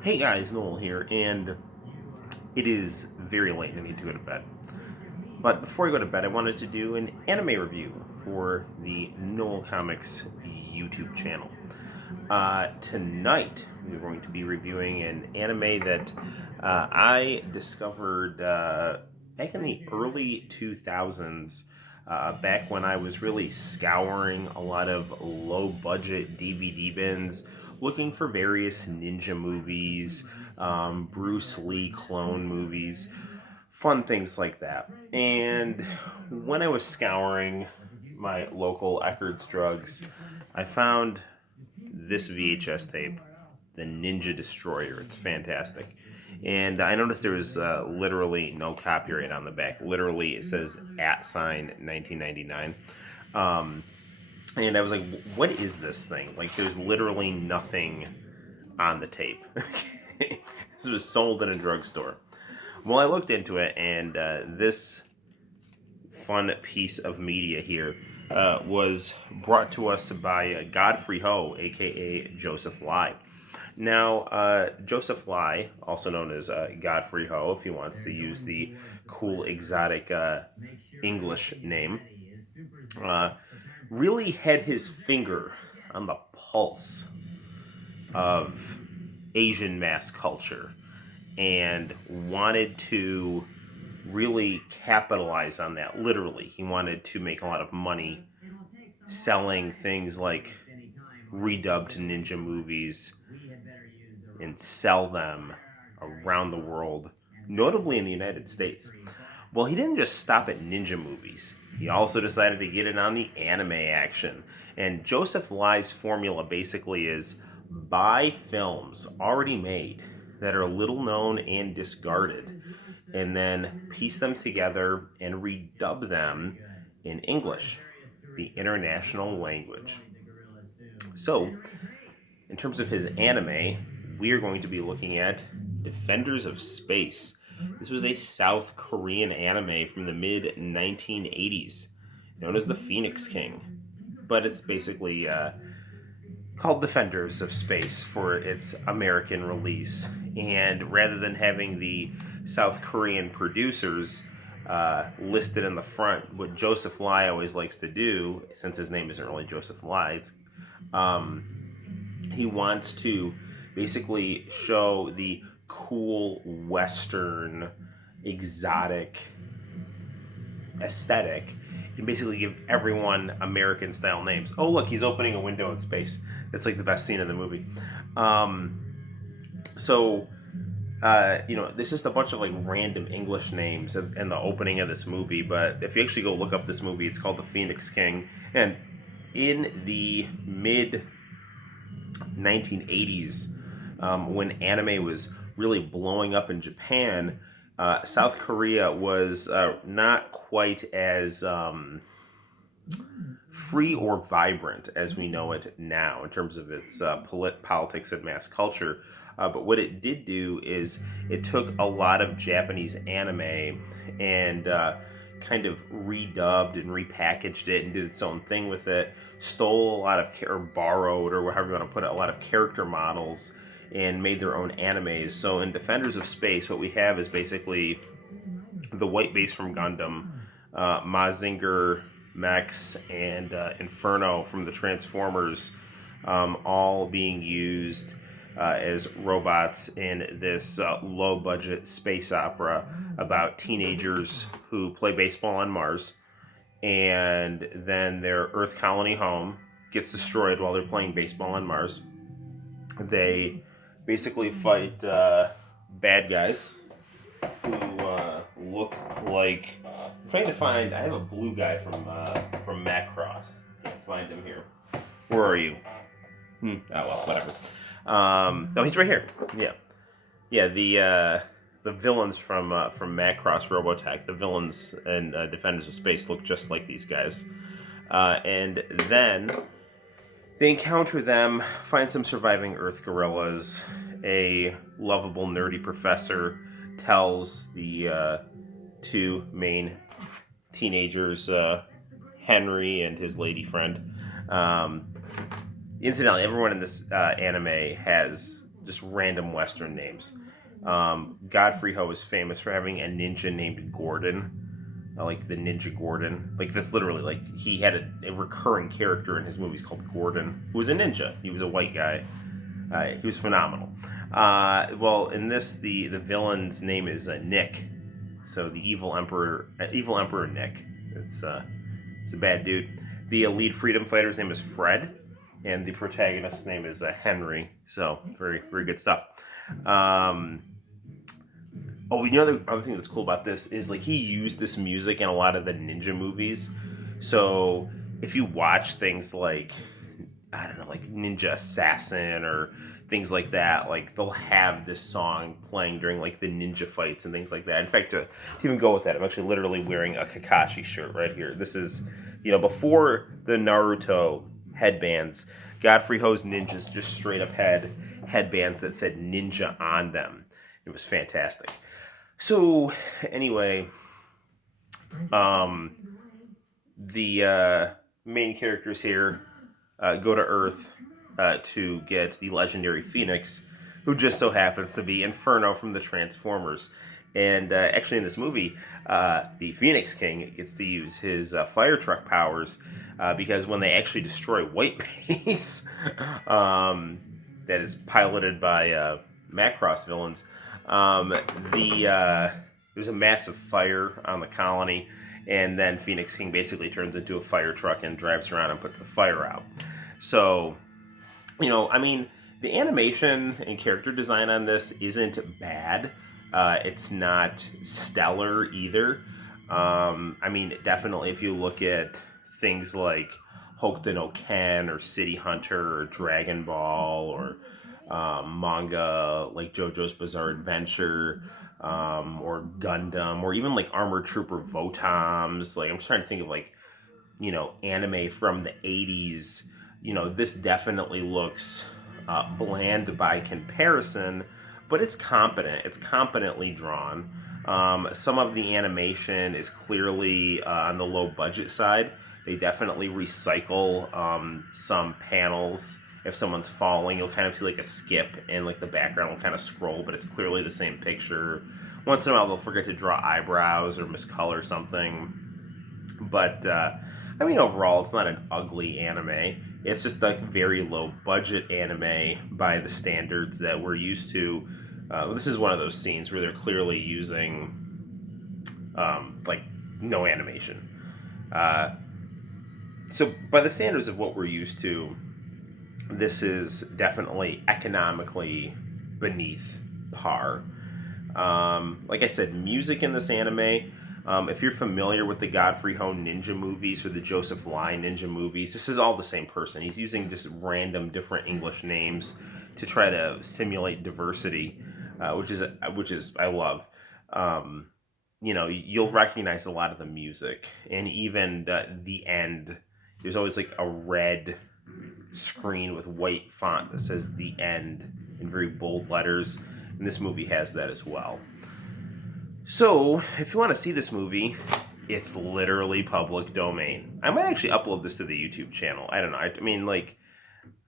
Hey guys, Noel here, and it is very late and I need to go to bed. But before I go to bed, I wanted to do an anime review for the Noel Comics YouTube channel. Tonight, we're going to be reviewing an anime that I discovered back in the early 2000s, back when I was really scouring a lot of low budget DVD bins looking for various ninja movies, Bruce Lee clone movies, fun things like that. And when I was scouring my local Eckerd's Drugs, I found this VHS tape, The Ninja Destroyer. It's fantastic. And I noticed there was literally no copyright on the back. Literally, it says @1999. Um, and I was like, what is this thing? Like, there's literally nothing on the tape. This was sold in a drugstore. Well, I looked into it, and this fun piece of media here was brought to us by Godfrey Ho, aka Joseph Lai. Now, Joseph Lai, also known as Godfrey Ho, if he wants to use the cool, exotic English name, uh, really had his finger on the pulse of Asian mass culture and wanted to really capitalize on that. Literally, he wanted to make a lot of money selling things like redubbed ninja movies and sell them around the world, notably in the United States. Well, he didn't just stop at ninja movies. He also decided to get in on the anime action. And Joseph Lai's formula basically is buy films already made that are little known and discarded, and then piece them together and redub them in English, the international language. So, in terms of his anime, we are going to be looking at Defenders of Space. This was a South Korean anime from the mid 1980s, known as the Phoenix King. But it's basically called Defenders of Space for its American release. And rather than having the South Korean producers listed in the front, what Joseph Lai always likes to do, since his name isn't really Joseph Lai, he wants to basically show the cool Western exotic aesthetic and basically give everyone American style names. Oh, look, he's opening a window in space. It's like the best scene in the movie. There's just a bunch of like random English names in the opening of this movie. But if you actually go look up this movie, it's called The Phoenix King. And in the mid 1980s, when anime was really blowing up in Japan, South Korea was not quite as free or vibrant as we know it now in terms of its politics and mass culture. But what it did do is it took a lot of Japanese anime and kind of redubbed and repackaged it and did its own thing with it, stole a lot of, or borrowed, or however you want to put it, a lot of character models and made their own animes. So in Defenders of Space, what we have is basically the white base from Gundam, Mazinger, Mechs, and Inferno from the Transformers, all being used as robots in this low budget space opera about teenagers who play baseball on Mars, and then their Earth colony home gets destroyed while they're playing baseball on Mars. They basically fight bad guys who look like. I'm trying to find. I have a blue guy from Macross. Can't find him here. Where are you? Oh well, whatever. No, he's right here. Yeah, yeah. The villains from Macross Robotech, the villains and Defenders of Space look just like these guys. And then they encounter them, find some surviving Earth gorillas. A lovable, nerdy professor tells the two main teenagers, Henry and his lady friend. Incidentally, everyone in this anime has just random Western names. Godfrey Ho is famous for having a ninja named Gordon, like the Ninja Gordon. Like that's literally like he had a recurring character in his movies called Gordon, who was a ninja. He was a white guy. He was phenomenal. Well, in this, the villain's name is Nick. So the evil emperor Nick. It's a bad dude. The lead freedom fighter's name is Fred, and the protagonist's name is Henry. So very very good stuff. Oh, you know the other thing that's cool about this is like he used this music in a lot of the ninja movies. So if you watch things like I don't know, like Ninja Assassin or things like that, like they'll have this song playing during like the ninja fights and things like that. In fact, to even go with that, I'm actually literally wearing a Kakashi shirt right here. This is, before the Naruto headbands, Godfrey Ho's ninjas just straight up had headbands that said ninja on them. It was fantastic. So anyway, the main characters here go to Earth to get the legendary Phoenix, who just so happens to be Inferno from the Transformers. And actually in this movie, the Phoenix King gets to use his fire truck powers because when they actually destroy White Base, that is piloted by Macross villains, there's a massive fire on the colony, and then Phoenix King basically turns into a fire truck and drives around and puts the fire out. So, the animation and character design on this isn't bad. It's not stellar either. Definitely if you look at things like Hokuto no Ken or City Hunter or Dragon Ball or manga like JoJo's Bizarre Adventure or Gundam or even like Armored Trooper Votoms. Like I'm just trying to think of like, anime from the 80s. This definitely looks bland by comparison, but it's competent. It's competently drawn. Some of the animation is clearly on the low budget side. They definitely recycle some panels. If someone's falling, you'll kind of see like a skip and like the background will kind of scroll, but it's clearly the same picture. Once in a while, they'll forget to draw eyebrows or miscolor something. But, overall, it's not an ugly anime. It's just a very low budget anime by the standards that we're used to. This is one of those scenes where they're clearly using, no animation. So, by the standards of what we're used to, this is definitely economically beneath par. Like I said, music in this anime, if you're familiar with the Godfrey Ho ninja movies or the Joseph Lai ninja movies, this is all the same person. He's using just random different English names to try to simulate diversity, which is I love. You'll recognize a lot of the music, and even the end. There's always like a red screen with white font that says "the end" in very bold letters, and this movie has that as well. So, if you want to see this movie, it's literally public domain. I might actually upload this to the YouTube channel. I don't know.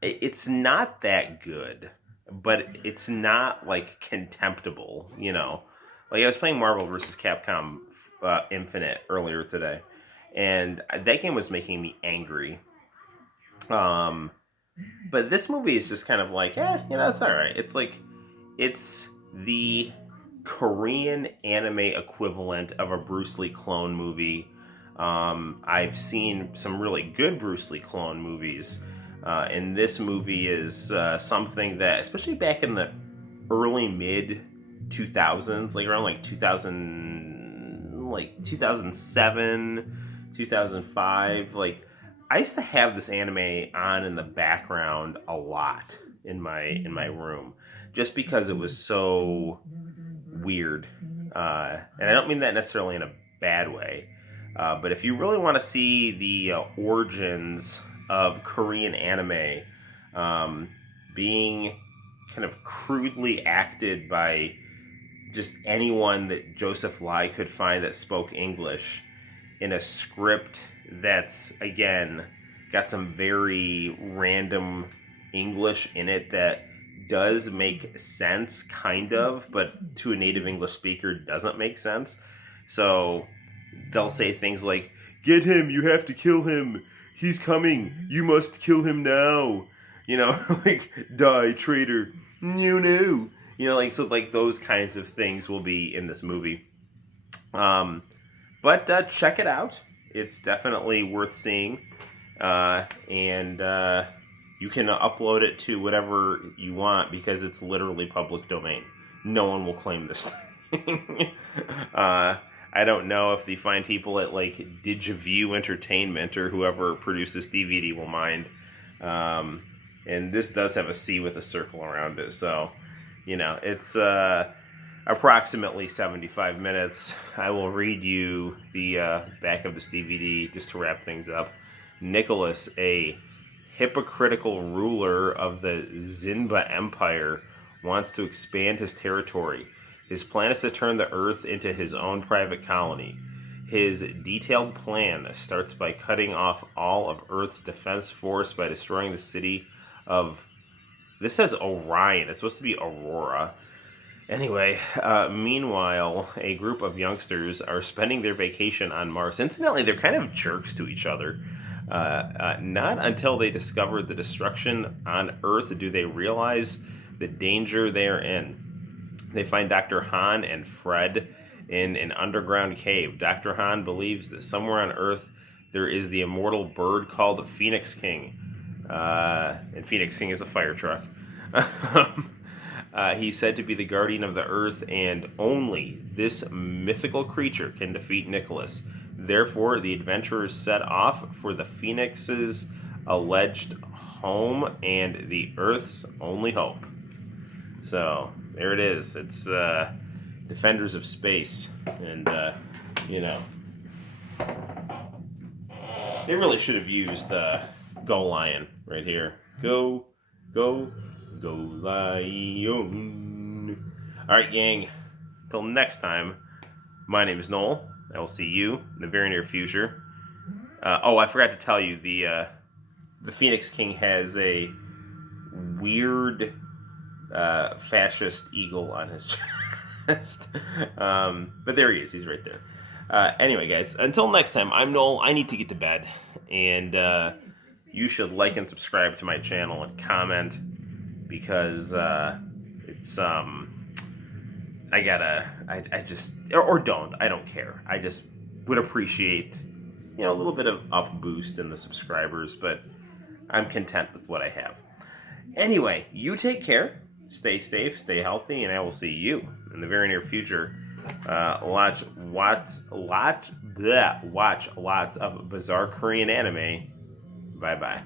It's not that good, but it's not like contemptible. Like I was playing Marvel vs. Capcom Infinite earlier today, and that game was making me angry. But this movie is just kind of like, it's all right. It's the Korean anime equivalent of a Bruce Lee clone movie. I've seen some really good Bruce Lee clone movies, and this movie is something that, especially back in the early mid 2000s, like around like 2007, 2005, like I used to have this anime on in the background a lot in my room, just because it was so weird, and I don't mean that necessarily in a bad way, but if you really want to see the origins of Korean anime being kind of crudely acted by just anyone that Joseph Lai could find that spoke English in a script that's, again, got some very random English in it that does make sense, kind of, but to a native English speaker doesn't make sense. So they'll say things like, "Get him, you have to kill him. He's coming, you must kill him now." You know, like, "Die, traitor, you know." You know, like, so, like, those kinds of things will be in this movie. But check it out. It's definitely worth seeing. And you can upload it to whatever you want because it's literally public domain. No one will claim this thing. I don't know if the fine people at like Digiview Entertainment or whoever produced this DVD will mind. And this does have a C with a circle around it, so you know it's approximately 75 minutes. I will read you the back of this DVD just to wrap things up. Nicholas, a hypocritical ruler of the Zinba Empire, wants to expand his territory. His plan is to turn the Earth into his own private colony. His detailed plan starts by cutting off all of Earth's defense force by destroying the city of... This says Orion. It's supposed to be Aurora. Anyway, meanwhile, a group of youngsters are spending their vacation on Mars. Incidentally, they're kind of jerks to each other. Not until they discover the destruction on Earth do they realize the danger they're in. They find Dr. Han and Fred in an underground cave. Dr. Han believes that somewhere on Earth there is the immortal bird called Phoenix King. And Phoenix King is a fire truck. He's said to be the guardian of the Earth, and only this mythical creature can defeat Nicholas. Therefore, the adventurers set off for the Phoenix's alleged home and the Earth's only hope. So, there it is. It's Defenders of Space. And, you know, they really should have used Go Lion right here. Go, go, go Lion. Alright, gang. Till next time, my name is Noel. I will see you in the very near future. I forgot to tell you, the Phoenix King has a weird fascist eagle on his chest. But there he is. He's right there. Anyway, guys, until next time, I'm Noel. I need to get to bed. And you should like and subscribe to my channel and comment because it's... I just, or don't, I don't care. I just would appreciate, you know, a little bit of up boost in the subscribers, but I'm content with what I have. Anyway, you take care, stay safe, stay healthy, and I will see you in the very near future. Watch lots of bizarre Korean anime. Bye-bye.